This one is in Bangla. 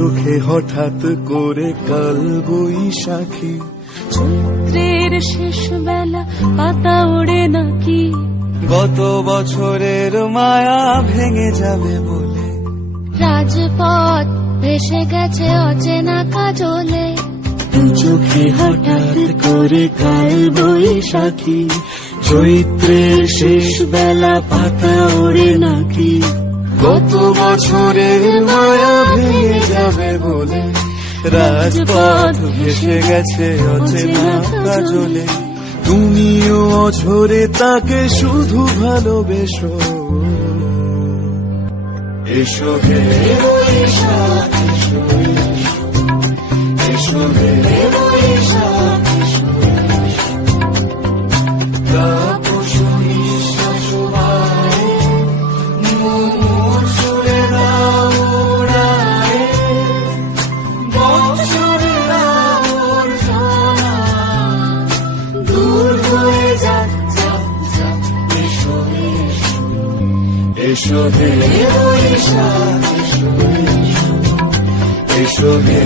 চোখে হঠাৎ করে কাল বৈশাখী, চৈত্রের শেষ বেলা পাতা ওড়ে নাকি, গত বছরের মায়া ভেঙে যাবে বলে, রাজপথ ভেসে গেছে অচেনা কাজলে, দু চোখে হঠাৎ করে কাল বৈশাখী, চৈত্রের শেষ বেলা পাতা ওড়ে নাকি, গত বছরের মায়া ভেঙে যাবে বলে, রাজপথ ভেসে গেছে অচেনা কাজলে। তুমিও অঝরে তাকে শুধু ভালোবেসো, এসো হে বৈশাখ এসো, এসো হে বৈশাখ এসো, তাপস নিঃশ্বাস বায়ে, মুমুর সুরে দাও উড়ায়ে, বৎসরের আবর্জনা দূর হয়ে যাক যাক যাক, এসো এসো, এসো হে বৈশাখ এসো, এসো হে